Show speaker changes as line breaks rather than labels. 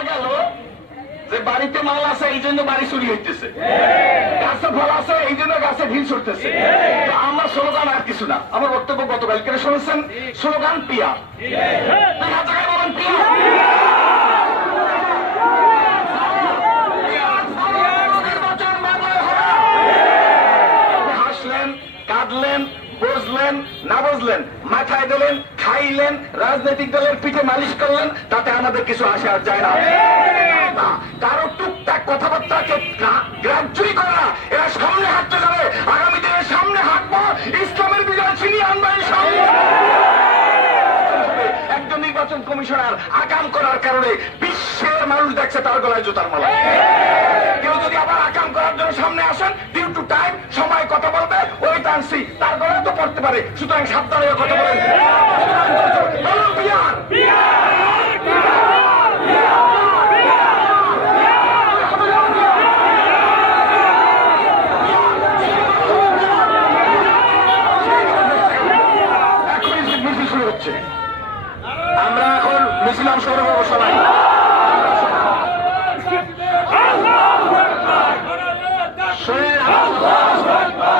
বোঝা গেল যে বাড়িতে মাল আছে এই জন্য বাড়ি চুরি হইতেছে। গাছে ফল আছে এই জন্য গাছে ঢিল ছুটতেছে। আমার স্লোগান আর কিছু না। আমার বক্তব্য গতকালকে শুনেছেন স্লোগান পিয়া। জায়গায় বলেন পিয়া। কাঁদলেন বুঝলেন, না বুঝলেন, মাথায় দিলেন, খাইলেন, রাজনৈতিক দলের পিঠে মালিশ করলেন, তাতে আমাদের কিছু আসে আর যায় না। কারও টুকটাক কথাবার্তাকে গ্রা- গ্রাহ্যই করে এরা সামনে হাঁটতে যাবে, আগামী দিনে সামনে হাঁটবো, ইসলামের বিজয় ছিনিয়ে আনব একজন নির্বাচন কমিশনার আকাম করার কারণে বিশ্বের মানুষ দেখছে তার গলায় জুতার মালা। কেউ যদি আবার আকাম করার টানছি তার গলা তো পড়তে পারে। সুতরাং সাবধানে কথা বলেন। আমরা এখন মিছিল অংশগ্রহণ করব সবাই। Allahu Akbar!